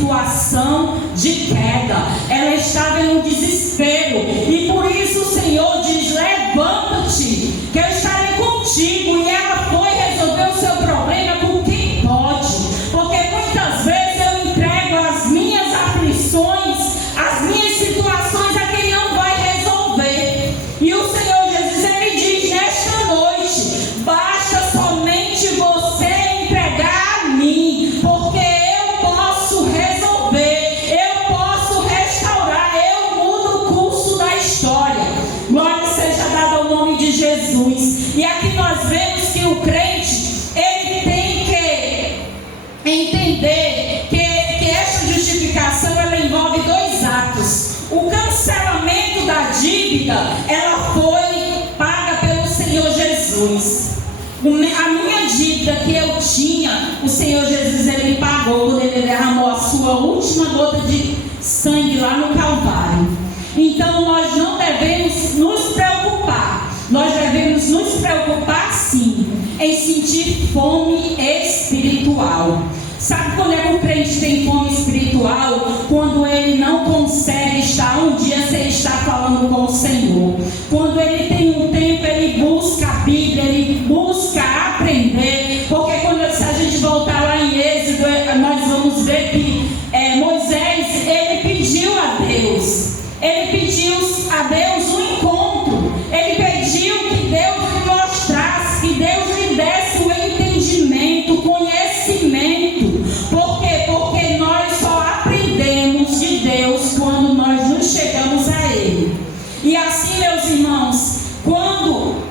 situação de queda, ela estava em um desespero, e por isso o Senhor diz: levanta-te, que eu estarei contigo. E ela foi resolver o seu problema com quem pode, porque muitas vezes eu entrego as minhas aflições, as minhas situações a quem não vai resolver. E o Senhor Jesus, Ele diz nesta noite: basta somente você entregar a mim, porque eu posso resolver, eu posso restaurar, eu mudo o curso da história. Glória seja dada ao nome de Jesus. E aqui nós vemos que o crente, ele tem que entender que essa justificação, ela envolve dois atos. O cancelamento da dívida, ela foi paga pelo Senhor Jesus. A minha dívida que eu tinha, o Senhor Jesus, Ele pagou quando Ele derramou a sua última gota de sangue lá no Calvário. Então nós não devemos nos preocupar. Nós devemos nos preocupar sim em sentir fome espiritual. Sabe quando é que o crente tem fome espiritual? Quando ele não consegue estar um dia sem estar falando com o Senhor. Quando ele tem um tempo, ele busca a Bíblia, ele busca aprender. Porque se a gente voltar lá em Êxodo, nós vamos ver que Moisés, ele pediu a Deus. Ele pediu a Deus um encontro. Ele pediu que Deus lhe mostrasse, que Deus lhe desse o entendimento, o conhecimento. Por quê? Porque nós só aprendemos de Deus quando nós nos chegamos a Ele. E assim, meus irmãos, quando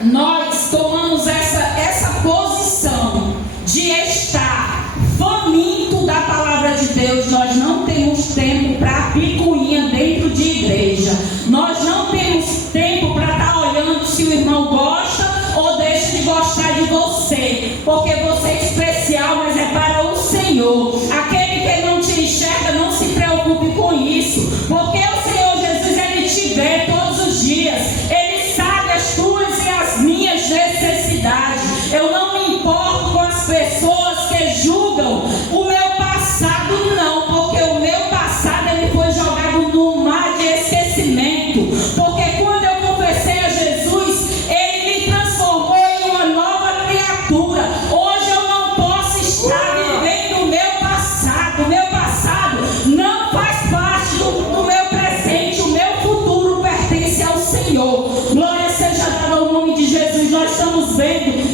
nós tomamos essa posição de estar faminto da palavra de Deus, nós não temos tempo para picuinha dentro de igreja. Nós não temos tempo para estar olhando se o irmão gosta ou deixa de gostar de você, porque você é especial, mas é para o Senhor. Aquele que não te enxerga, não se preocupe com isso, porque o Senhor Jesus, Ele te vê todos os dias. Ele sabe as tuas e as minhas necessidades. Eu não me importo com as pessoas que julgam o meu passado, não, porque o meu passado, ele foi jogado no mar de esquecimento. Porque quando eu confessei a Jesus, Ele me transformou em uma nova criatura. Hoje eu não posso estar vivendo o meu passado. O meu passado não faz parte do meu presente. O meu futuro pertence ao Senhor. Glória seja dada ao nome de Jesus. Nós estamos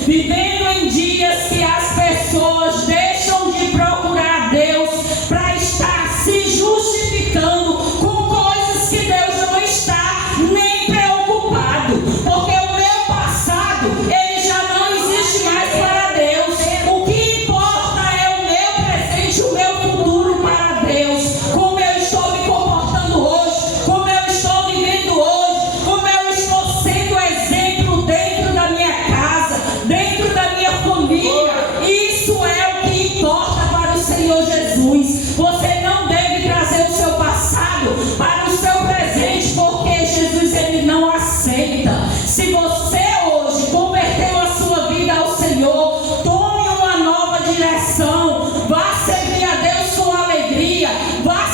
vivendo em dias que as pessoas deixam de procurar Deus para estar se justificando com coisas que Deus não está nem preocupado. Porque o meu passado, ele já não existe mais para Deus. O que importa é o meu presente, o meu futuro para Deus. Como eu estou me comportando hoje, como eu estou vivendo hoje, como eu estou sendo exemplo dentro da minha casa, dentro da minha família. Isso é o que importa para o Senhor Jesus. Você não deve trazer o seu passado para o seu presente, porque Jesus, Ele não aceita. Se você hoje converteu a sua vida ao Senhor, tome uma nova direção, vá servir a Deus com alegria, vá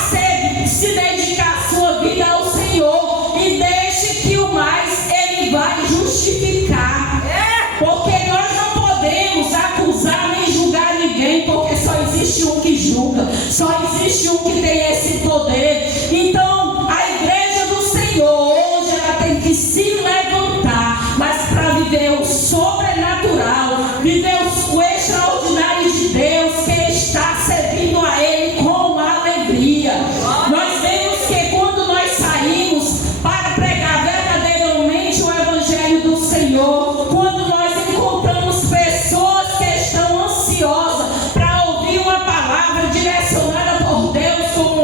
se dedicar a sua vida ao Senhor e deixe que o mais Ele vai justificar. Porque nós não podemos acusar nem julgar ninguém, porque só existe um que julga, só existe um que tem esse poder. Então a igreja do Senhor hoje, ela tem que se levantar, mas para viver o sobrenatural, viver o extraordinário de Deus, que está servindo a Ele com alegria. Nós vemos que quando nós saímos para pregar verdadeiramente o Evangelho do Senhor, quando nós encontramos pessoas que estão ansiosas para ouvir uma palavra direcionada por Deus, como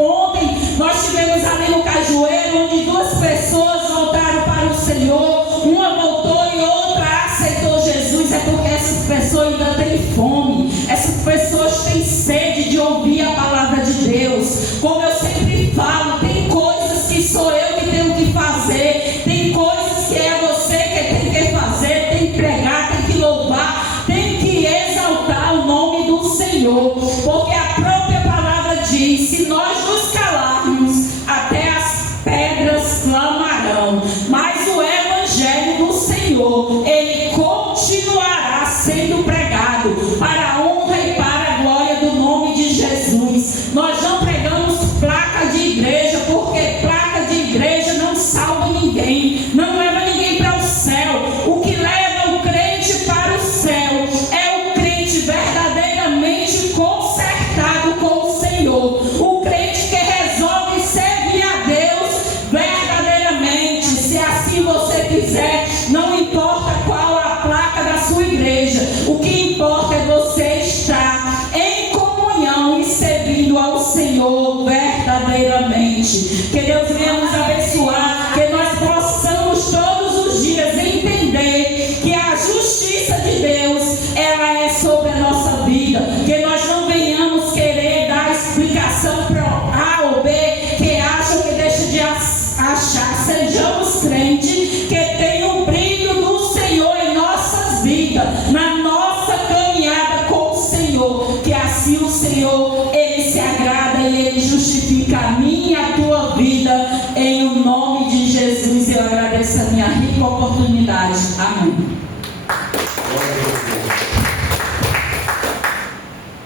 frente. Que Deus venha nos abençoar, que nós possamos todos os dias entender que a justiça de Deus, ela é sobre a nossa vida. Que nós não venhamos querer dar explicação para A ou B, que acham que deixa de achar. Sejamos crentes, que tenham o brilho do Senhor em nossas vidas, na nossa caminhada com o Senhor. Que assim o Senhor, Ele se agrada e Ele justifica a minha e a tua vida. Em o nome de Jesus, eu agradeço a minha rica oportunidade. Amém.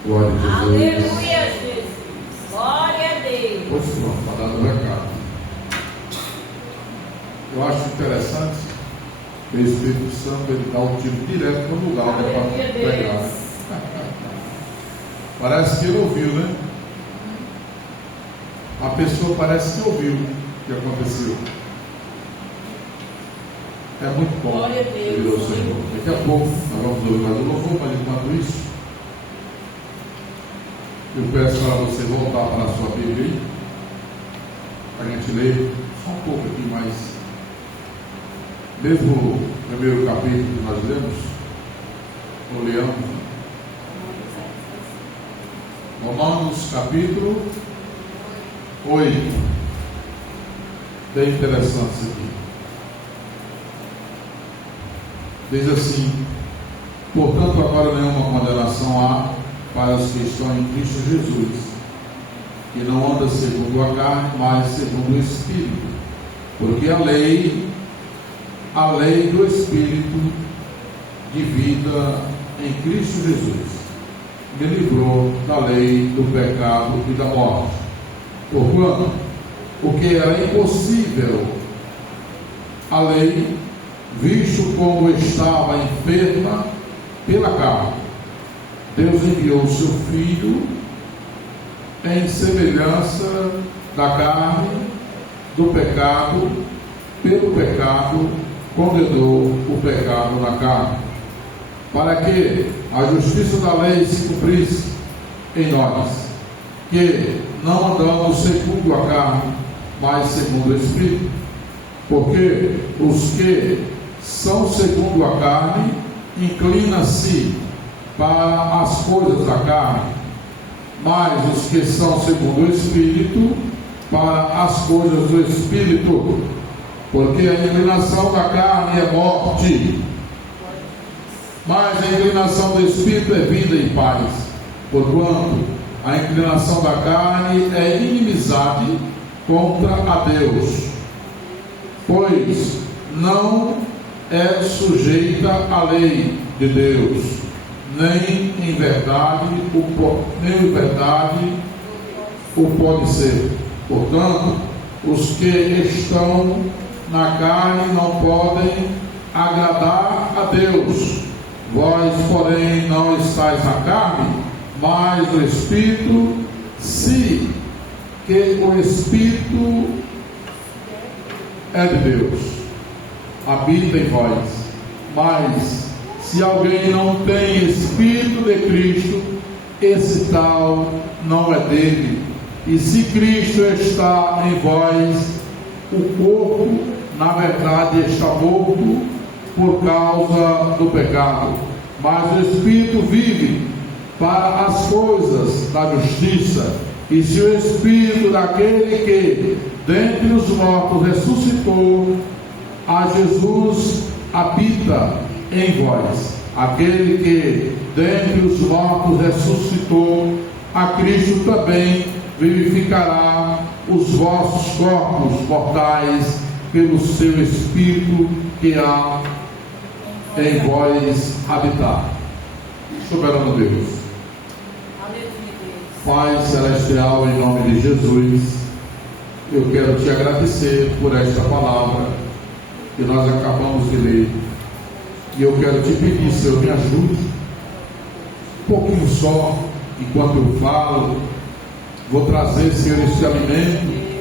Glória a Deus. Aleluia, Jesus. Glória a Deus. Pois não, está dando recado. Eu acho interessante que o Espírito Santo ele dá um tiro direto no lugar onde é para pregar. Parece que ele ouviu, né? A pessoa parece que ouviu o que aconteceu. É muito bom. Glória a Deus. Virou o Senhor. Daqui a pouco nós vamos ouvir mais um louvor, mas enquanto isso, eu peço para você voltar para a sua Bíblia, para a gente ler só um pouco aqui mais. Mesmo o primeiro capítulo que nós lemos, olhamos, Romanos capítulo 8. Bem interessante isso aqui. Diz assim: portanto, agora nenhuma condenação há para os que estão em Cristo Jesus, que não anda segundo a carne, mas segundo o Espírito. Porque a lei do Espírito de vida em Cristo Jesus me livrou da lei do pecado e da morte. Porquanto, o que era impossível a lei, visto como estava enferma pela carne, Deus enviou o seu Filho em semelhança da carne, do pecado, pelo pecado, condenou o pecado na carne, para que a justiça da lei se cumprisse em nós, que não andamos segundo a carne, mas segundo o Espírito. Porque os que são segundo a carne inclinam-se para as coisas da carne, mas os que são segundo o Espírito para as coisas do Espírito. Porque a inclinação da carne é morte, mas a inclinação do Espírito é vida e paz. Porquanto a inclinação da carne é inimizade contra a Deus, pois não é sujeita à lei de Deus, nem em verdade o pode ser. Portanto, os que estão na carne não podem agradar a Deus. Vós, porém, não estáis na carne, mas no Espírito, se que o Espírito é de Deus, habita em vós. Mas se alguém não tem Espírito de Cristo, esse tal não é dele. E se Cristo está em vós, o corpo, na verdade, está morto por causa do pecado, mas o Espírito vive para as coisas da justiça. E se o Espírito daquele que dentre os mortos ressuscitou a Jesus habita em vós, aquele que dentre os mortos ressuscitou a Cristo também vivificará os vossos corpos mortais pelo seu Espírito que há em vós habitar. Soberano Deus, Pai Celestial, em nome de Jesus, eu quero te agradecer por esta palavra que nós acabamos de ler. E eu quero te pedir, Senhor, me ajude um pouquinho só, enquanto eu falo. Vou trazer, Senhor, esse alimento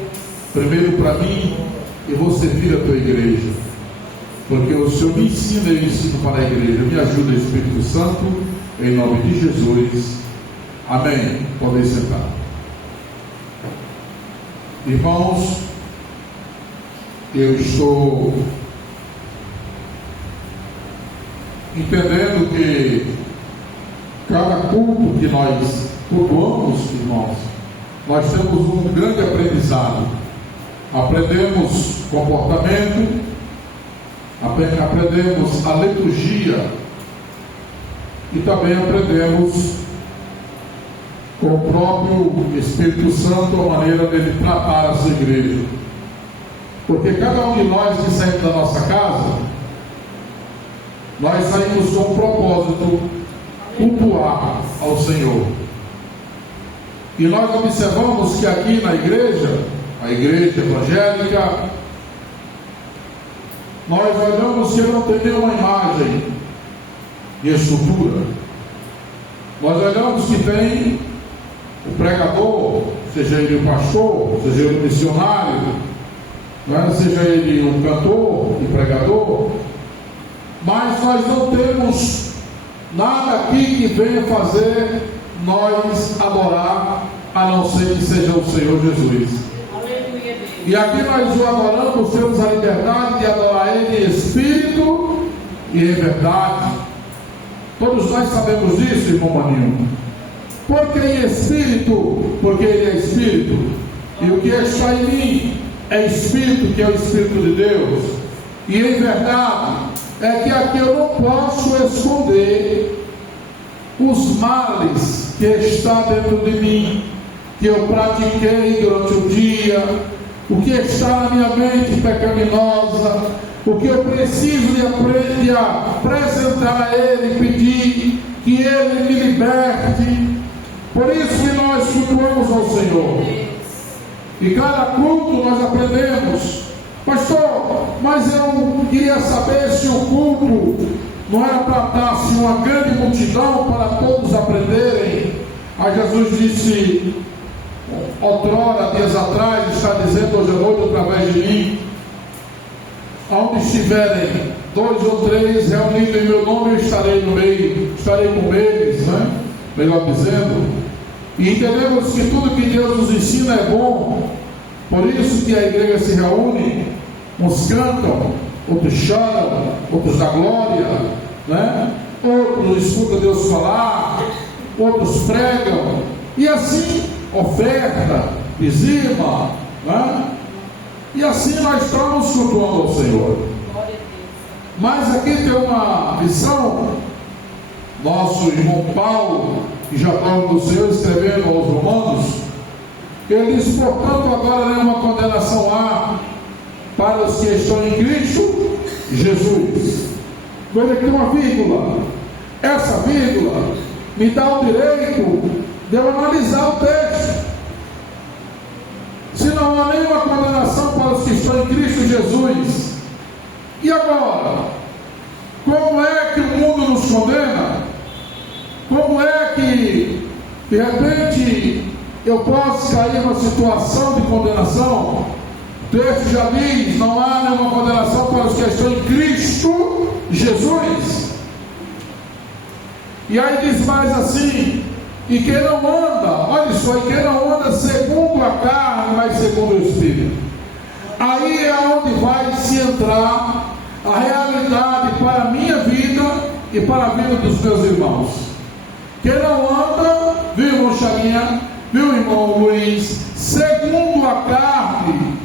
primeiro para mim e vou servir a tua igreja, porque o Senhor me ensina e eu ensino para a igreja. Me ajuda, Espírito Santo, em nome de Jesus. Amém. Podem sentar. Irmãos, eu estou entendendo que cada culto que nós cultuamos, irmãos, nós temos um grande aprendizado. Aprendemos comportamento, aprendemos a liturgia e também aprendemos com o próprio Espírito Santo a maneira dele tratar a sua igreja. Porque cada um de nós que saímos da nossa casa, nós saímos com um propósito: cultuar ao Senhor. E nós observamos que aqui na igreja, a igreja evangélica, nós olhamos que não tem nenhuma imagem de estrutura. Nós olhamos que tem o pregador, seja ele o pastor, seja ele o missionário, seja ele um cantor e pregador, mas nós não temos nada aqui que venha fazer nós adorar, a não ser que seja o Senhor Jesus. Aleluia. E aqui nós o adoramos, temos a liberdade de adorar Ele em espírito e em verdade. Todos nós sabemos disso, irmão Maninho. Porque em espírito, porque Ele é espírito, e o que está em mim é espírito, que é o Espírito de Deus. E em verdade, é que aqui eu não posso esconder os males que está dentro de mim, que eu pratiquei durante o dia, o que está na minha mente pecaminosa, o que eu preciso de apresentar a Ele, pedir que Ele me liberte. Por isso que nós cultuamos ao Senhor. E cada culto nós aprendemos: pastor, mas eu queria saber se o culto não era para dar-se uma grande multidão para todos aprenderem. Aí Jesus disse, outrora, dias atrás, está dizendo hoje à noite através de mim: onde estiverem 2 ou 3 reunidos em meu nome, eu estarei no meio, estarei com eles, melhor dizendo. E entendemos que tudo que Deus nos ensina é bom. Por isso que a igreja se reúne, uns cantam, outros choram, outros dão glória, outros escutam Deus falar, outros pregam, e assim oferta, dizima, e assim nós estamos cultuando ao Senhor. Mas aqui tem uma lição. Nosso irmão Paulo, que já estava do Senhor, escrevendo aos Romanos, ele diz: portanto, agora nenhuma condenação há para os que estão em Cristo Jesus. Veja aqui uma vírgula. Essa vírgula me dá o direito de eu analisar o texto. Se não há nenhuma condenação para os que estão em Cristo Jesus, e agora? Como é que o mundo nos condena? Como é que, de repente, eu posso cair numa situação de condenação? O texto já diz: não há nenhuma condenação para os que estão em Cristo Jesus. E aí diz mais assim: e quem não anda, olha só, e quem não anda segundo a carne, mas segundo o Espírito. Aí é onde vai se entrar a realidade para a minha vida e para a vida dos meus irmãos. Quem não anda, viu, irmão Chaguinha, viu, irmão Luiz, segundo a carne,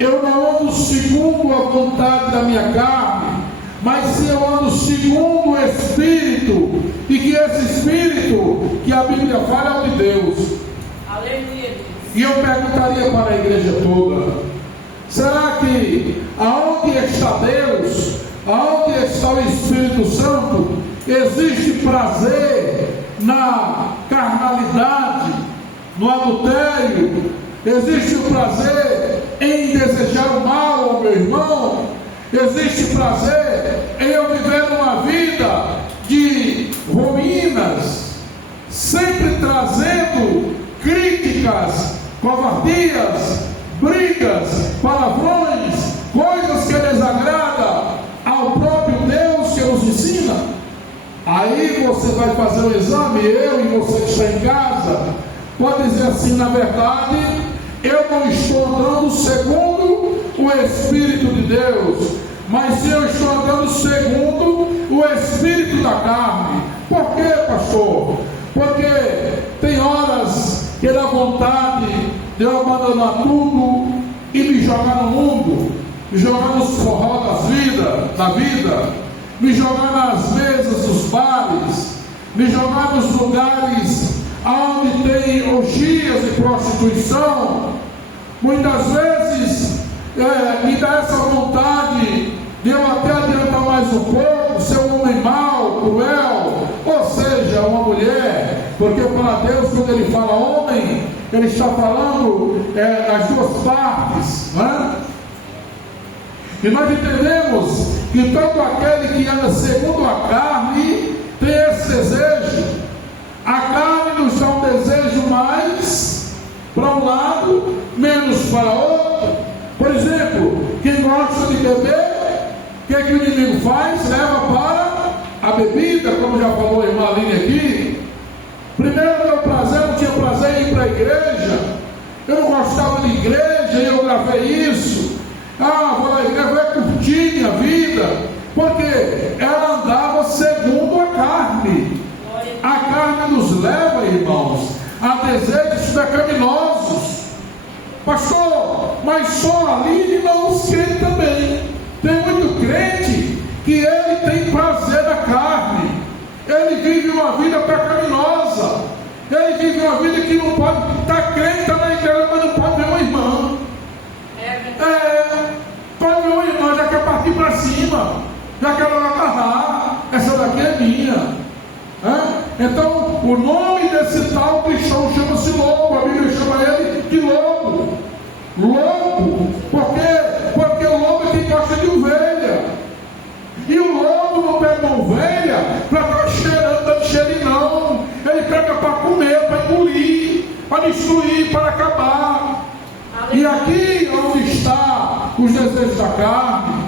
eu não ando segundo a vontade da minha carne, mas se eu ando segundo o Espírito, e que esse Espírito que a Bíblia fala é o de Deus. Aleluia. E eu perguntaria para a igreja toda: será que aonde está Deus, aonde está o Espírito Santo, existe prazer na carnalidade, no adultério? Existe o prazer em desejar o mal ao meu irmão? Existe prazer em eu viver uma vida de ruínas, sempre trazendo críticas, covardias, brigas, palavrões, coisas que desagradam ao próprio Deus que nos ensina? Aí você vai fazer um exame, eu e você que está em casa, pode dizer assim: na verdade, eu não estou andando segundo o Espírito de Deus, mas se eu estou andando segundo o Espírito da carne. Por quê, pastor? Porque tem horas que dá vontade de eu abandonar tudo e me jogar no mundo, me jogar nos forró da vida, me jogar nas mesas dos bares, me jogar nos lugares onde tem orgias e prostituição. Muitas vezes me dá essa vontade de eu até adiantar mais um pouco, ser um homem mau, cruel, ou seja, uma mulher, porque para Deus, quando Ele fala homem, Ele está falando das duas partes, não é? E nós entendemos que todo aquele que anda segundo a carne tem esse desejo. A carne nos dá um desejo mais para um lado, menos para outro. Por exemplo, quem gosta de beber, o que o inimigo faz? Leva para a bebida, como já falou a irmã Aline aqui. Primeiro, meu prazer, não tinha prazer em ir para a igreja. Eu não gostava de igreja e eu gravei isso. Vou na igreja, vai curtir minha vida, porque ela andava segundo a carne. A carne nos leva, irmãos, a desejos pecaminosos. Pastor, mas só ali não os crentes também. Tem muito crente que ele tem prazer na carne. Ele vive uma vida pecaminosa. Ele vive uma vida que não pode estar crente, está na igreja, mas não pode ver uma irmã. Pode ver uma irmã, já quer partir para cima, já quer agarrar. Essa daqui é minha. Então, o nome desse tal cristão chama-se lobo. A Bíblia chama ele de lobo. Lobo, porque o lobo é quem gosta de ovelha. E o lobo não pega uma ovelha para estar cheirando, dando cheirinho, não. Ele pega para comer, para engolir, para destruir, para acabar. E aqui onde está os desejos da carne,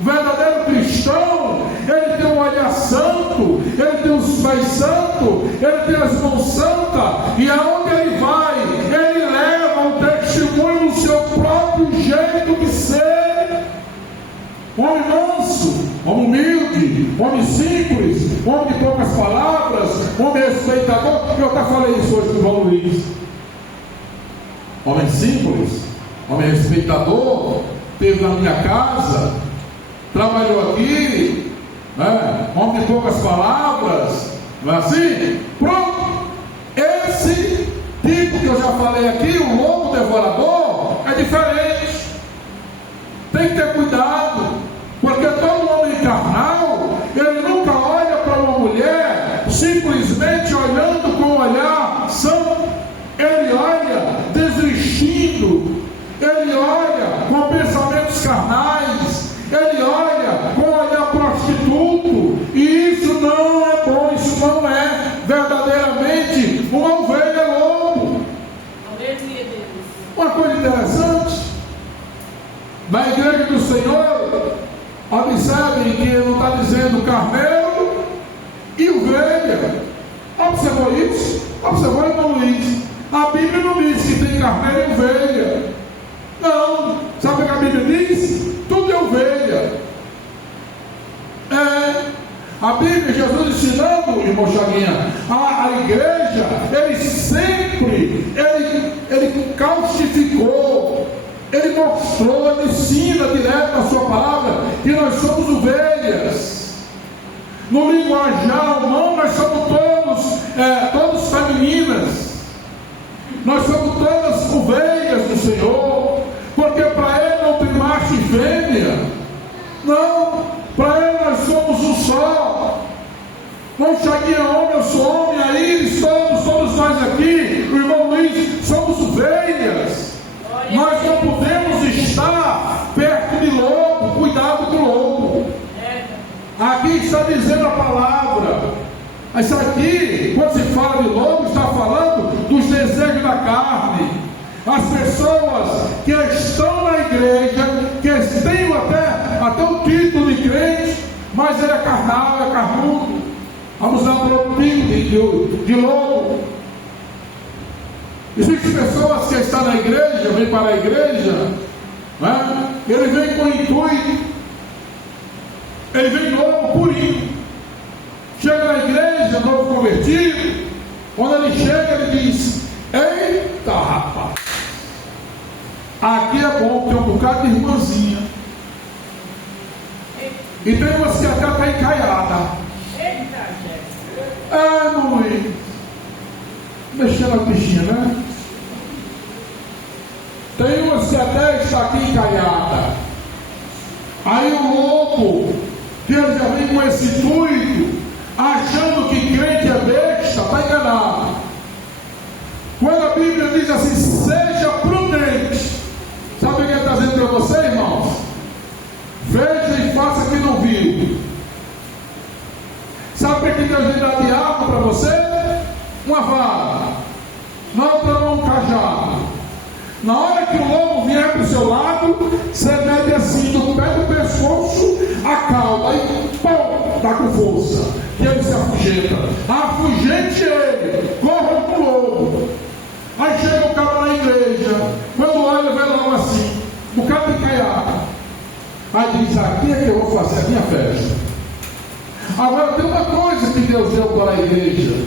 o verdadeiro cristão, ele tem um olhar santo, ele tem os pés santos, ele tem as mãos santas, e aonde ele vai, ele leva o testemunho no seu próprio jeito de ser. Homem manso, homem humilde, homem simples, homem de poucas palavras, homem respeitador. Eu até falei isso hoje com o João Luiz. Homem simples, homem respeitador, esteve na minha casa, trabalhou aqui, homem de poucas palavras, não é assim? Pronto. Esse tipo que eu já falei aqui, o lobo devorador, é diferente. Tem que ter cuidado, porque todo homem carnal, ele nunca olha para uma mulher simplesmente olhando com um olhar santo. Ele olha desistindo, ele olha com pensamentos carnais, ele olha com um olhar prostituto, e isso não é bom, isso não é verdadeiramente uma ovelha lobo. Uma coisa interessante, na igreja do Senhor, observem que não está dizendo carneiro e ovelha. Observou isso? Observou, irmão Luiz? A Bíblia não diz que tem carneiro e ovelha. Não. Sabe o que a Bíblia diz? Tudo é ovelha. A Bíblia, Jesus ensinando, irmão Chaguinha, a igreja, ele sempre, ele caustificou, ele mostrou, ele ensina direto na sua palavra, que nós somos ovelhas. No linguajar humano, nós somos todos femininas. Nós somos todas ovelhas do Senhor, porque para Ele não tem macho e fêmea. Não, para Ele nós somos um só. Não Chaguinha é homem, eu sou homem, a Iris, todos nós aqui, o irmão Luiz, somos ovelhas. Nós não podemos estar perto de lobo, cuidado com o lobo. Aqui está dizendo a palavra. Isso aqui, quando se fala de lobo, está falando dos desejos da carne. As pessoas que estão na igreja, que têm até o título de crente, mas ele é carnal, é carnudo. Vamos dar para outro tipo de lobo. Existem pessoas que estão na igreja, vem para a igreja, né? Ele vem com intuito, ele vem novo, purinho. Chega na igreja, novo convertido. Quando ele chega, ele diz: eita rapaz, aqui é bom, tem um bocado de irmãzinha. E tem umas que até está encaiada. Ai, mamãe, mexendo a bichinha, né? Tem umas que até está aqui encaiada. Aí o louco, que ele já vem com esse intuito, achando que crente é besta, está enganado. Quando a Bíblia diz assim: seja prudente, sabe o que ele está dizendo para você, irmãos? Veja e faça que não viu. Sabe o que Deus vai dar de arma para você? Uma vara. Na outra mão, um cajado. Na hora que o lobo vier para o seu lado, você mete assim, do pé do pescoço, a cauda, e pum, dá com força. Que ele se afugenta. Afugente ele, corra com o lobo. Aí chega o cara na igreja, quando olha, vê logo assim, o cara de caiaca. Aí diz: aqui é que eu vou fazer a minha festa. Agora tem uma coisa que Deus deu para a igreja,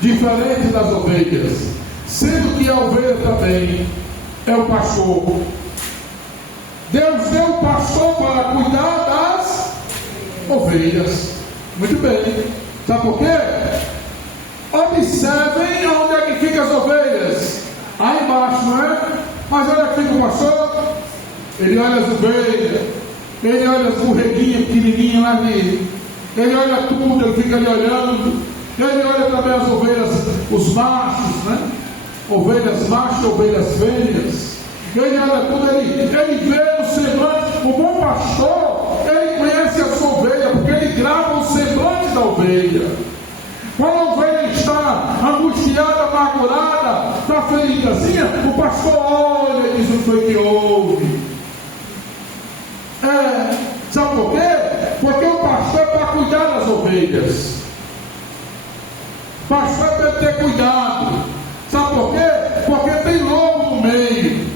diferente das ovelhas, sendo que a ovelha também é o pastor. Deus deu o pastor para cuidar das ovelhas. Muito bem. Sabe por quê? Observem onde é que ficam as ovelhas. Aí embaixo, não é? Mas olha que fica o pastor. Ele olha as ovelhas, ele olha as borreguinhas pequenininhas lá nele, ele olha tudo, ele fica ali olhando. Ele olha também as ovelhas, os machos, né? Ovelhas machos, ovelhas fêmeas. Ele olha tudo, ele vê no semblante. O bom pastor, ele conhece a sua ovelha, porque ele grava o semblante da ovelha. Quando a ovelha está angustiada, amargurada, está feridazinha, o pastor olha e diz: o que foi que houve? Sabe por quê? Porque o pastor é para cuidar das ovelhas. O pastor deve ter cuidado. Sabe por quê? Porque tem lobo no meio,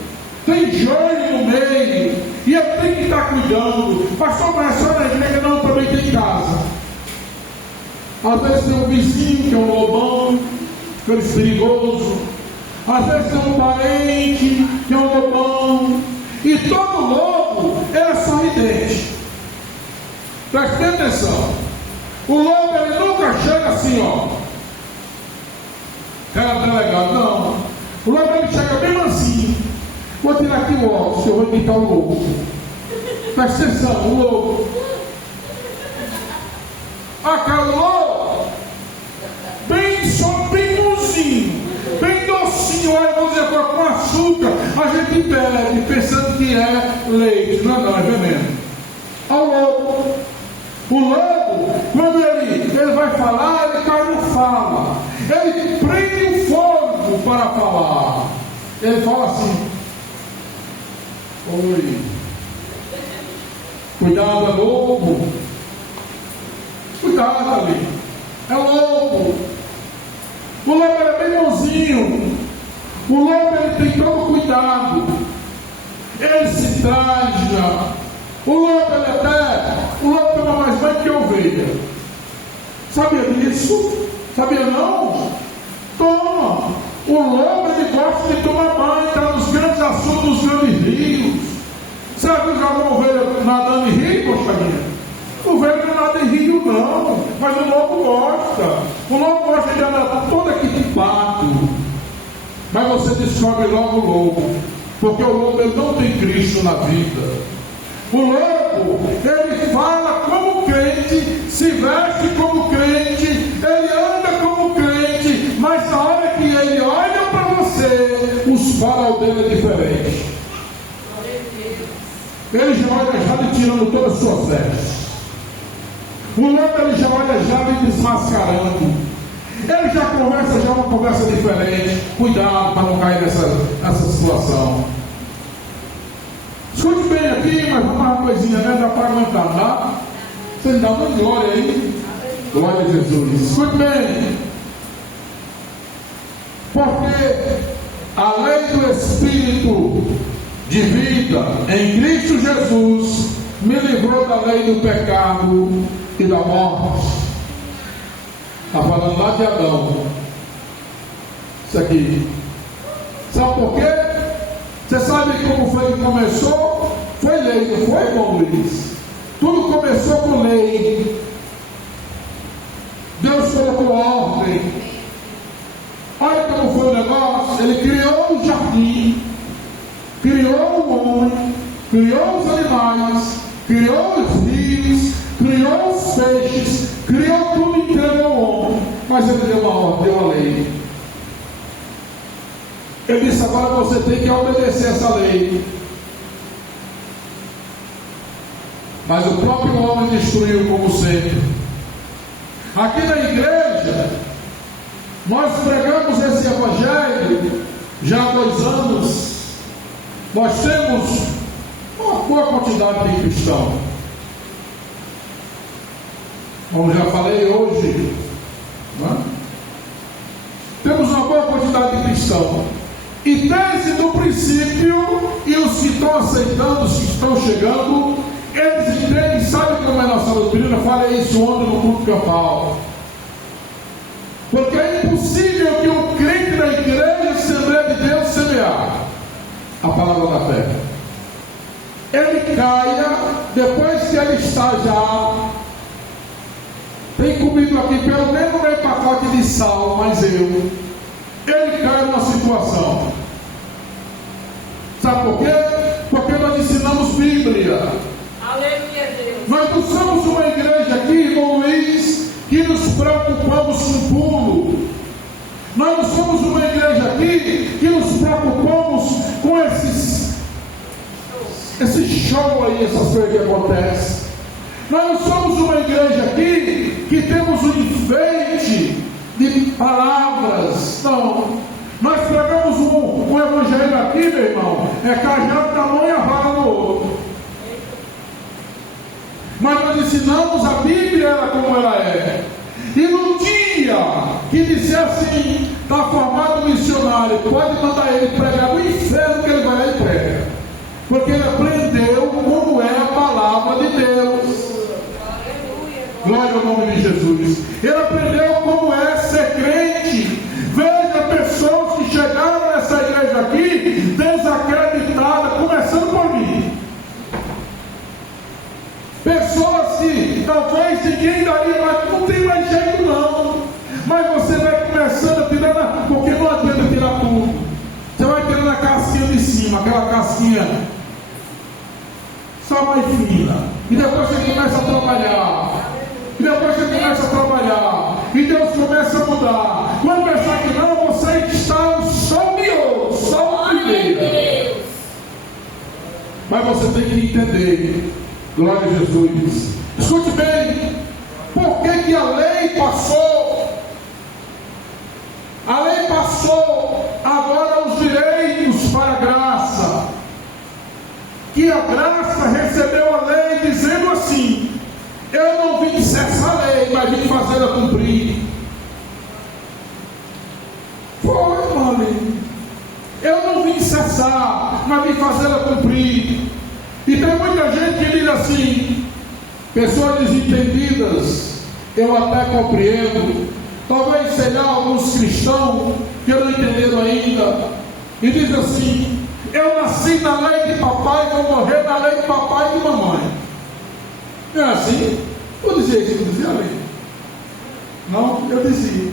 tem joio no meio, e ele tem que estar cuidando. Pastor, mas só na igreja? Não, também tem em casa. Às vezes tem um vizinho que é um lobão, aquele perigoso. Às vezes tem um parente que é um lobão. E todo lobo é sorridente. Preste atenção. O lobo, ele nunca chega assim, ó, cara delegado, não. O lobo, ele chega bem mansinho. Vou tirar aqui o óculos, que eu vou imitar o lobo. Preste atenção, o lobo. A cara do lobo, bem bonzinho, bem docinho. Olha, vou dizer agora, com açúcar, a gente bebe pensando que é leite. Não, é veneno. O lobo, quando ele vai falar, ele cai no fala. Ele prende o fogo para falar. Ele fala assim: oi, cuidado, é lobo. Cuidado ali, é o lobo. O lobo é bem bonzinho. O lobo, ele tem todo cuidado. Ele se traja. O lobo toma mais banho que a ovelha. Sabia disso? Sabia não? Toma. O lobo, ele gosta de tomar banho, está nos grandes açudes, nos grandes rios. Sabe já uma ovelha nadando em rio, poxa? Ovelha não nada em rio não, mas o lobo gosta. O lobo gosta de andar todo aqui de pato. Mas você descobre logo o lobo, porque o lobo, ele não tem Cristo na vida. O lobo, ele fala como crente, se veste como crente, ele anda como crente, mas na hora que ele olha para você, os faros dele é diferente. Ele já olha já lhe tirando todas as suas vestes. O lobo, ele já olha já lhe desmascarando. Ele já conversa já uma conversa diferente. Cuidado para não cair nessa situação. Escute bem aqui, mas vamos uma coisinha, né? Dá para aguentar, tá? Você dá uma glória aí. Glória a Jesus. Escute bem. Porque a lei do Espírito de vida em Cristo Jesus me livrou da lei do pecado e da morte. Está falando lá de Adão. Isso aqui. Sabe por quê? Você sabe como foi que começou? Foi lei, não foi, irmão Luiz? Tudo começou com lei. Deus colocou ordem. Olha como foi o negócio. Ele criou o jardim, criou o homem, criou os animais, criou os rios, criou os peixes, criou tudo e entregou ao homem. Mas ele deu uma ordem, deu a lei. Ele disse: agora você tem que obedecer essa lei. Mas o próprio homem destruiu, como sempre. Aqui na igreja, nós pregamos esse evangelho já há 2 anos. Nós temos uma boa quantidade de cristãos. Como já falei hoje, não é? Temos uma boa quantidade de cristãos. E desde o princípio, e os que estão aceitando, os que estão chegando, eles entendem, sabem como é a nossa doutrina. Falei isso ontem no culto campal. Porque é impossível que um crente da igreja, Assembleia de Deus, semear a palavra da fé. Ele caia, depois que ele está já, tem comido aqui pelo menos meio pacote de sal, mas ele cai numa situação. Sabe por quê? Porque nós ensinamos Bíblia. Aleluia, Deus. Nós não somos uma igreja aqui, irmão Luiz, que nos preocupamos com pulo. Nós não somos uma igreja aqui que nos preocupamos com esse show aí, essas coisas que acontecem. Nós não somos uma igreja aqui que temos um enfeite de palavras. Não. Nós pregamos um evangelho aqui, meu irmão, é cajado na mão e a vara no outro. Mas nós ensinamos a Bíblia ela como ela é. E no dia que disser assim, está formado um missionário, pode mandar ele pregar no inferno, que ele vai lá e prega. Porque ele aprendeu como é a palavra de Deus. Glória ao nome de Jesus. Ele aprendeu como é ser crente. Veja pessoas que chegaram nessa igreja aqui desacreditadas, começando por mim. Pessoas que talvez ninguém daria mais, não tem mais jeito não. Mas você vai começando a tirar, porque não adianta tirar tudo. Você vai tirando a casquinha de cima, aquela casquinha só mais fina. E depois você começa a trabalhar. E depois você começa a trabalhar. E Deus começa a mudar. Quando pensar que não, você está só miolo, só o primeiro. Mas você tem que entender. Glória a Jesus. Escute bem. Por que a lei passou? A lei passou. Agora os direitos para a graça. Que a graça recebeu a lei dizendo assim: eu não vim cessar a lei, mas vim fazê-la cumprir. Foi, mano. Eu não vim cessar, mas vim fazê-la cumprir. E tem muita gente que diz assim, pessoas desentendidas, eu até compreendo. Talvez seja alguns cristãos que não entenderam ainda. E diz assim: eu nasci na lei de papai, vou morrer na lei de papai e de mamãe. Não é assim? Vou dizer isso, vou dizer a lei. Não, eu dizia.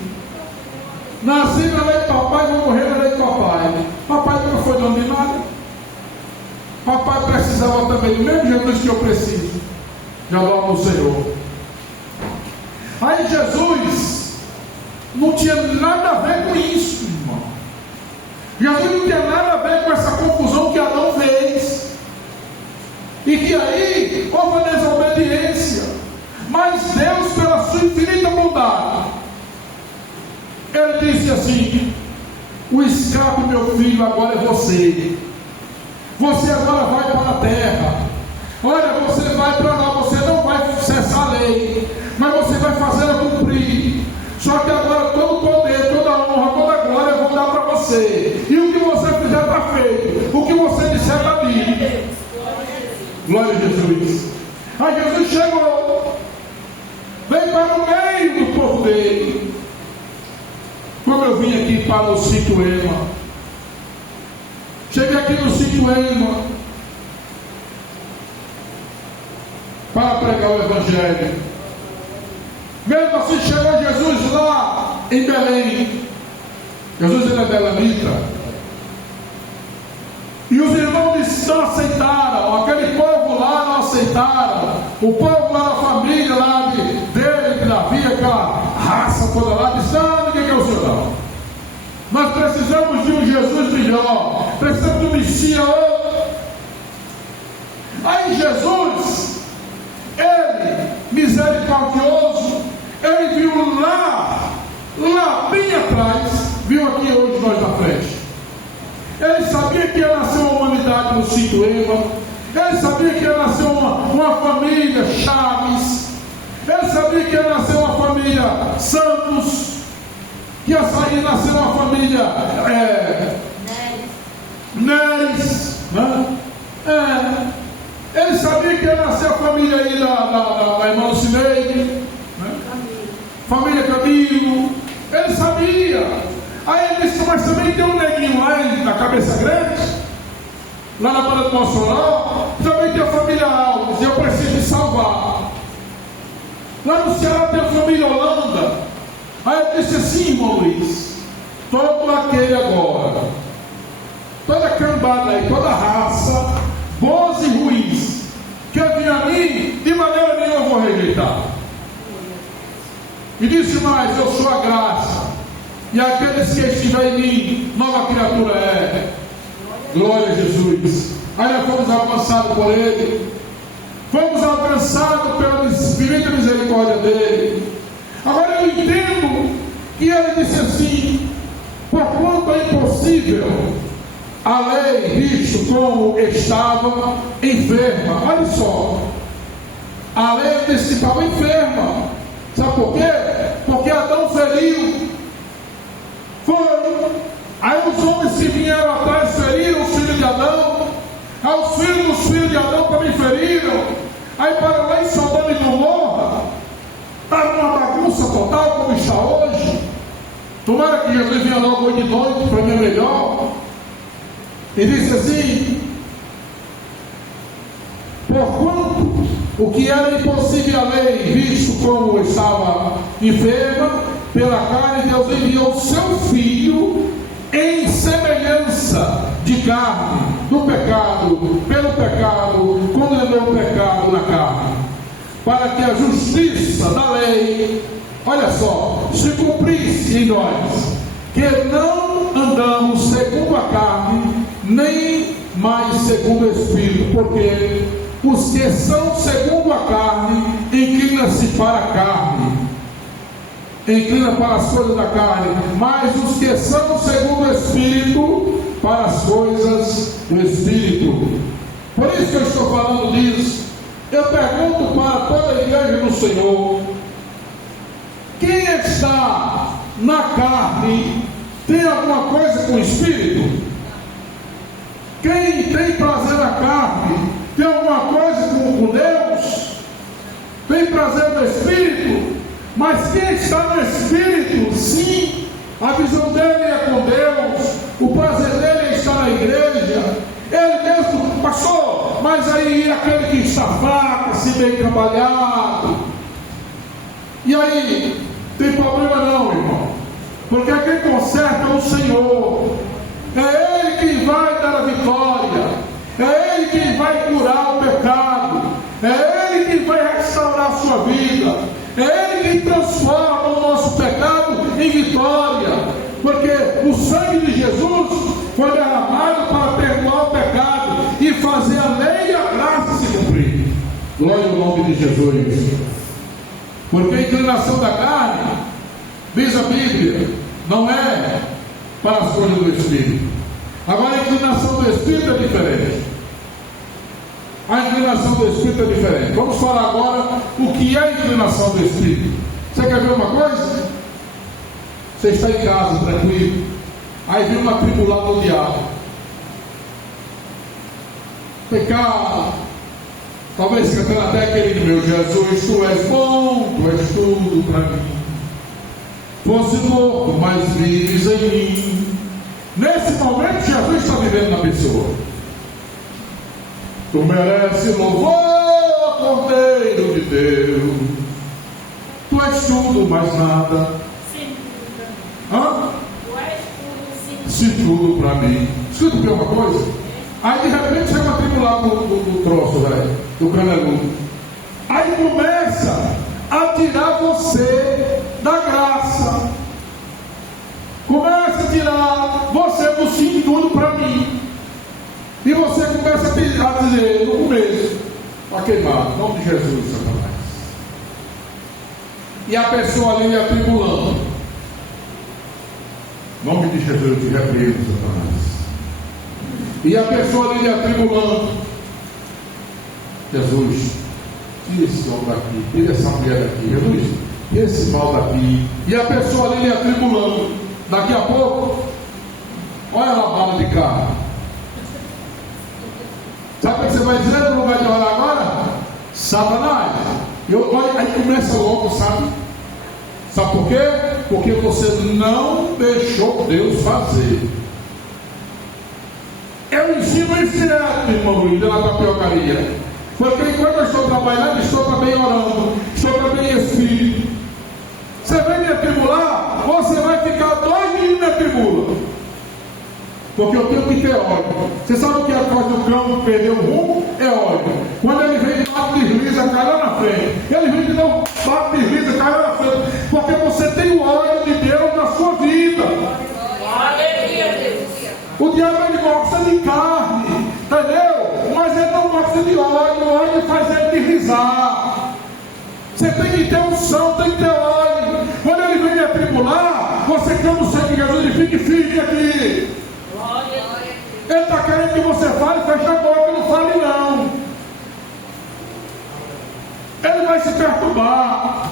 Nasci na lei de papai, vou morrer na lei de papai. Papai nunca foi dono de nada. Papai precisava também do mesmo Jesus que eu preciso. Já logo o Senhor. Aí Jesus não tinha nada a ver com isso, irmão. Jesus não tinha nada a ver com essa confusão que Adão fez. E que aí houve a desobediência. Mas Deus, pela sua infinita bondade, Ele disse assim: o escape, meu filho, agora é você. Você agora vai para a terra. Olha, você vai para lá, você não vai cessar a lei, mas você vai fazê-la cumprir. Só que agora todo o poder, toda a honra, toda a glória eu vou dar para você. E o que você Glória a Jesus. Aí Jesus chegou, veio para o meio do povo dele. Como eu vim aqui para o sítio Ema, cheguei aqui no sítio Ema para pregar o Evangelho. Mesmo assim chegou Jesus lá em Belém. Jesus era belemita. E os irmãos não aceitaram, aquele povo lá não aceitaram, o povo lá da família lá dele, de Davi, aquela raça toda lá, disse: não, ninguém quer o Senhor não. Nós precisamos de um Jesus melhor, precisamos de um Messias outro. Aí Jesus, ele, misericordioso, ele viu lá bem atrás, viu aqui hoje nós na frente. Ele sabia que ia nascer uma humanidade no sítio Ema. Ele sabia que ia nascer uma família Chaves. Ele sabia que ia nascer uma família Santos. Que ia nascer uma família Neres. Né? Ele sabia que ia nascer a família aí da irmã Lucineide. Né? Família Camilo. Ele sabia. Aí ele disse: mas também tem um neguinho lá na cabeça grande, lá na banda do Mossoró, também tem a família Alves, e eu preciso me salvar. Lá no Ceará tem a família Holanda. Aí ele disse assim: irmão Luiz, todo aquele agora, toda cambada aí, toda raça, bons e ruins, que vir a mim, de maneira nenhuma eu vou rejeitar. E disse mais: eu sou a graça. E aqueles que estiverem em mim, nova criatura é. Glória a Jesus. Aí nós fomos alcançados por Ele. Fomos alcançados pela infinita misericórdia dEle. Agora eu entendo que Ele disse assim: porquanto é impossível a lei, visto como estava enferma. Olha só. A lei disse que estava enferma. Sabe por quê? Porque Adão feriu. Foi. Aí os homens que vieram atrás feriram os filhos de Adão. Aí os filhos dos filhos de Adão também feriram. Aí para lá em Sodoma e Gomorra, estava uma bagunça total como está hoje. Tomara que Jesus venha logo hoje de noite, para mim é melhor. E disse assim: porquanto o que era impossível a lei, visto como estava enferma pela carne, Deus enviou o seu Filho em semelhança de carne, do pecado, pelo pecado, condenou o pecado na carne, para que a justiça da lei, olha só, se cumprisse em nós, que não andamos segundo a carne, nem mais segundo o Espírito, porque os que são segundo a carne, inclinam-se para a carne, inclina para as coisas da carne, mas os que são segundo o Espírito, para as coisas do Espírito. Por isso que eu estou falando disso. Eu pergunto para toda a igreja do Senhor: quem está na carne tem alguma coisa com o Espírito? Quem tem prazer na carne tem alguma coisa com Deus? Tem prazer no Espírito? Mas quem está no Espírito, sim, a visão dele é com Deus, o prazer dele é estar na igreja. Ele mesmo: pastor, mas aí aquele que está fraco, assim bem trabalhado, e aí, tem problema não, irmão, porque quem conserta é o Senhor. É Ele quem vai dar a vitória, é Ele quem vai curar o pecado, é Ele quem vai restaurar a sua vida, é Ele quem transforma o nosso pecado em vitória, porque o sangue de Jesus foi derramado para perdoar o pecado e fazer a lei e a graça se cumprir. Glória ao nome de Jesus. Porque a inclinação da carne, diz a Bíblia, não é para as coisas do Espírito. Agora a inclinação do Espírito é diferente. A inclinação do Espírito é diferente. Vamos falar agora o que é a inclinação do Espírito. Você quer ver uma coisa? Você está em casa, tranquilo. Aí vem uma tribo lá do diabo. Pecado. Talvez cantando até aquele: meu Jesus, tu és bom, tu és tudo para mim. Fosse morto, mas vives em mim. Nesse momento, Jesus está vivendo na pessoa. Tu mereces louvor, Cordeiro de Deus. Tu és tudo, mais nada. Sim. Hã? Tu és tudo, sim. Se tudo para mim. Escuta o que é uma coisa. Aí de repente chega a tribular do troço, velho, do caneludo. Aí começa a tirar você da graça. Começa a tirar você do sim tudo para mim. E você começa a dizer no começo: para queimar, em nome de Jesus, Satanás. E a pessoa ali lhe atribulando: em nome de Jesus, eu te repreendo, Satanás. E a pessoa ali lhe atribulando: Jesus, tira esse homem daqui, tira essa mulher daqui, Jesus, tira esse mal daqui. E a pessoa ali lhe atribulando: daqui a pouco, olha a bala de carro. Sabe o que você vai dizer no lugar de orar agora? Satanás, aí começa logo, sabe? Sabe por quê? Porque você não deixou Deus fazer. Eu ensino isso direto, meu irmão Luiz, lá da tapiocaria. Porque enquanto eu estou trabalhando, estou também orando, estou também em espírito. Você vem me atribular, você vai ficar 2 dias me atribula. Porque eu tenho que ter ódio. Você sabe o que faz o cão perder o rumo? É ódio. Quando ele vem de bate desliza, cai lá na frente. Ele vem de novo, bate desliza, cai lá na frente. Porque você tem o ódio de Deus na sua vida. O diabo ele gosta de carne, entendeu? Mas ele não gosta de ódio. O ódio faz ele deslizar. Você tem que ter unção, tem que ter ódio. Quando ele vem me atribular, você clama o sangue de Jesus e fique firme aqui. Ele está querendo que você fale, feche a boca, não fale não. Ele vai se perturbar.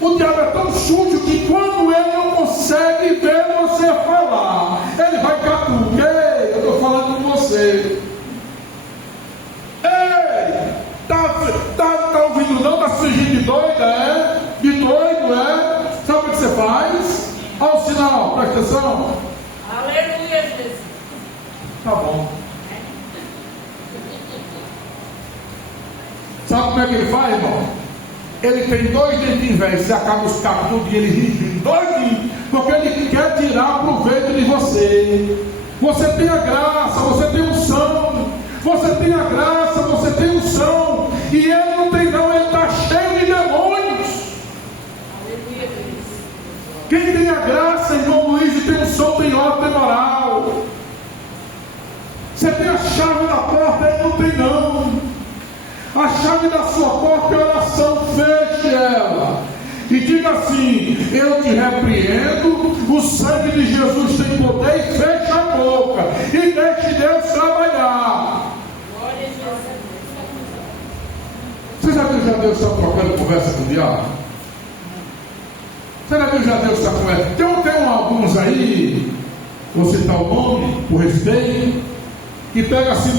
O diabo é tão sujo que quando ele não consegue ver você falar, ele vai catucar. Ei, eu estou falando com você. Ei, tá ouvindo não? Está se fingindo de doida, é? De doido, é? Sabe o que você faz? Olha o sinal, presta atenção. Aleluia, Jesus. Tá bom. Sabe como é que ele faz, irmão? Ele tem 2 dentinhos velhos, você acaba os cabos tudo e ele ri, doidinho, porque ele quer tirar proveito de você. Você tem a graça, você tem unção, você tem a graça, você tem unção, e ele não tem não, ele está cheio de demônios. Quem tem a graça, irmão Luiz, e tem unção, tem ordem, tem moral. Você tem a chave da porta, ele não tem não. A chave da sua porta é oração, feche ela. E diga assim: eu te repreendo, o sangue de Jesus tem poder, e feche a boca. E deixe Deus trabalhar. Você já viu Deus está trocando conversa com o diabo? Você já viu Deus está conversando? Tem alguns aí, vou citar o nome, por respeito, que pega assim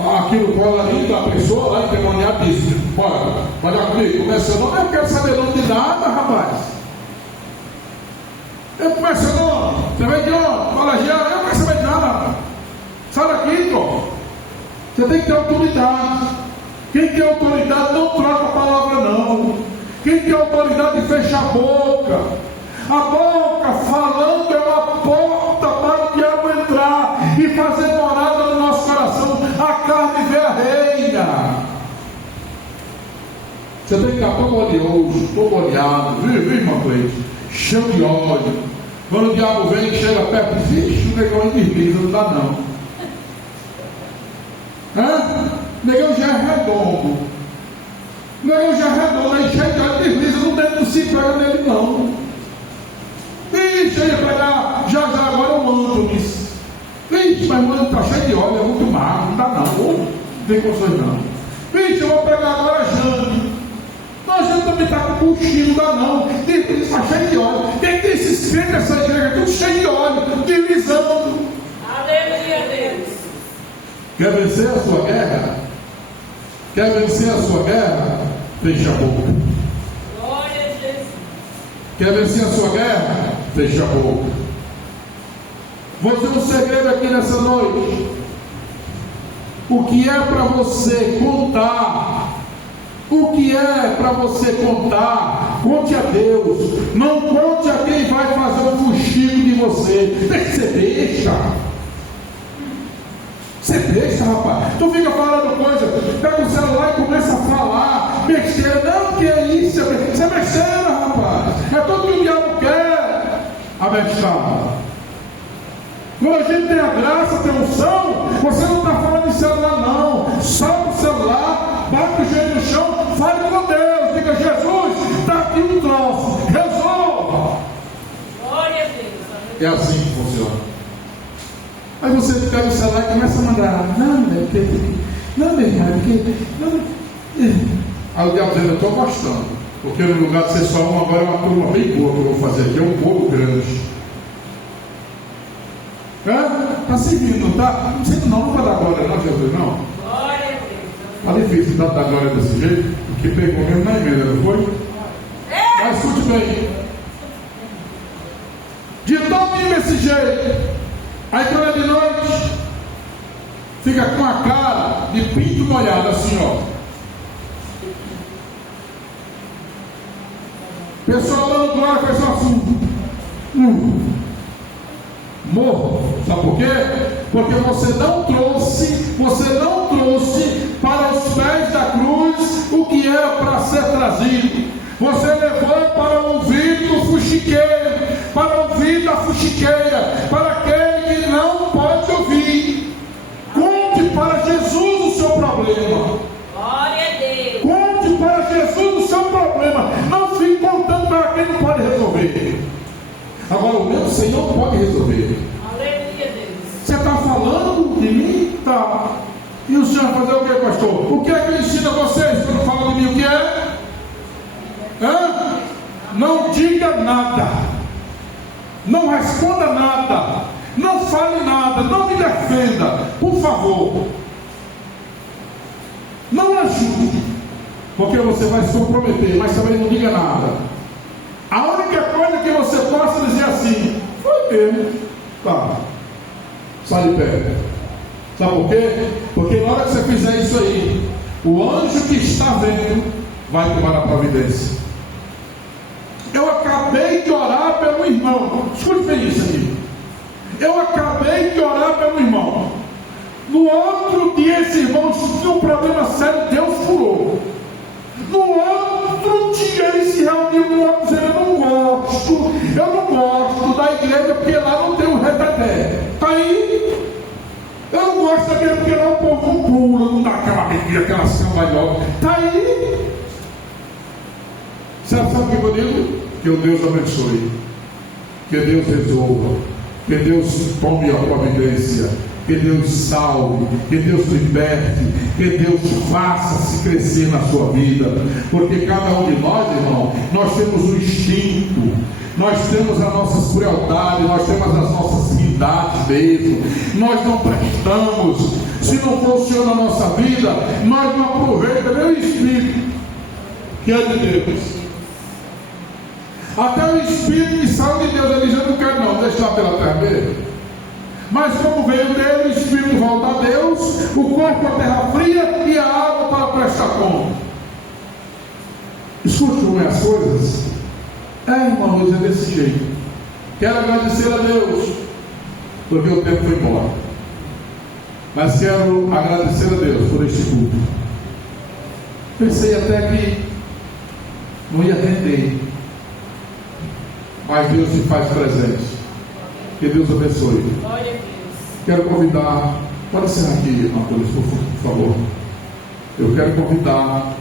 aqui no colo ali da pessoa, lá endemoniado, diz: bora, vai lá comigo, começa o nome, eu não quero saber nome de nada, rapaz. Eu começo o nome, você vem de onde? Fala, eu não quero saber de nada, rapaz. Sai daqui, pô. Você tem que ter autoridade. Quem tem autoridade não troca a palavra, não. Quem tem autoridade fecha a boca. A boca falando é uma porta para o diabo entrar e fazer morada no nosso coração. A carne vê a reina. Você tem que estar todo oleoso, todo oleado, viu, irmão Cleide? Cheio de óleo. Quando o diabo vem, chega perto e diz: o negão desliza, não dá não. O negão já é redondo. O negão já é redondo, aí chega e desliza, não se pega nele não. Ixi, ele vai pegar, já agora eu mando isso. Ixi, mas mano, está cheio de óleo, é muito magro, não dá não tem condições não. Ixi, eu vou pegar agora a Jane. Não, a Jane também está com cochilo, não dá não. Ele está cheio de óleo. Quem tem esses crentes dessa igreja, tudo cheio de óleo, deslizando. Aleluia, Deus. Quer vencer a sua guerra? Quer vencer a sua guerra? Feche a boca. Glória a Jesus. Quer vencer a sua guerra? Feche a boca. Vou ter um segredo aqui nessa noite. O que é para você contar? O que é para você contar? Conte a Deus. Não conte a quem vai fazer o fuxico de você. Tem que ser besta. Você besta, rapaz. Tu fica falando coisa, pega o celular e começa a falar besteira. Não, que é isso? Isso é besteira, rapaz. É tudo que o diabo quer. Abestado. Quando a gente tem a graça, tem unção, você não está falando em celular, não. Salva o celular, bate o joelho no chão, fale com Deus. Diga, Jesus, está aqui um troço, resolva. Glória a Deus. É assim que funciona. Aí você pega o celular e começa a mandar, não, porque. Não, meu irmão, porque. Aí o diabo diz, eu estou gostando. Porque no lugar de ser só um, agora é uma turma bem boa que eu vou fazer aqui, é um bolo grande. Está seguindo, não está? Não sei, não vai dar glória, não, Jesus, não. Glória a Deus. Está difícil dar glória desse jeito, porque pegou mesmo na emenda, não foi? Mas escute bem. De tão desse jeito, aí quando é de noite, fica com a cara de pinto molhado, assim, ó. Pessoal dando glória, faz só assim. Morro. Sabe por quê? Porque você não trouxe para os pés da cruz o que era para ser trazido. Você levou para o ouvido do fuxiqueiro, para o ouvido da fuxiqueira, para aquele que não pode ouvir. Conte para Jesus o seu problema. Glória a Deus. Conte para Jesus o seu problema. Não fique contando para quem não pode resolver. Agora, o meu Senhor pode resolver. Aleluia, Deus. Você está falando de mim? Tá. E o Senhor vai fazer o que, pastor? O que é que ele ensina a vocês quando fala de mim? O que é? Não diga nada. Não responda nada. Não fale nada. Não me defenda. Por favor. Não ajude. Porque você vai se comprometer, mas também não diga nada. A única coisa que você possa dizer assim, foi mesmo. Tá. Sai de pé. Sabe por quê? Porque na hora que você fizer isso aí, o anjo que está vendo vai tomar a providência. Eu acabei de orar pelo irmão. Escute bem isso aqui. Eu acabei de orar pelo irmão. No outro dia esse irmão tinha um problema sério, Deus curou. No outro dia ele se reuniu com o outro dizendo, eu não gosto da igreja porque lá não tem um reteté. Está aí. Eu não gosto da igreja porque lá o povo não pula, não dá aquela alegria, aquela cambalhota. Está aí. Sabe o que eu digo? Que o Deus abençoe. Que Deus resolva. Que Deus tome a providência. Que Deus salve, que Deus liberte, que Deus faça-se crescer na sua vida, porque cada um de nós, irmão, nós temos um instinto, nós temos as nossas crueldades, nós temos as nossas ruindades mesmo, nós não prestamos, se não funciona a nossa vida, nós não aproveitamos nem o Espírito, que é de Deus. Até o Espírito que sai de Deus, ele já não quer não, deixa lá pela terra mesmo. Mas como veio dele, o Espírito volta a Deus, o corpo a terra fria e a água para prestar conta. Escute como é as coisas. Irmãos, é desse jeito. Quero agradecer a Deus, porque o tempo foi embora. Mas quero agradecer a Deus por este culto. Pensei até que não ia render. Mas Deus se faz presente. Que Deus abençoe. Glória a Deus. Quero convidar, pode ser aqui, Antônio, por favor. Eu quero convidar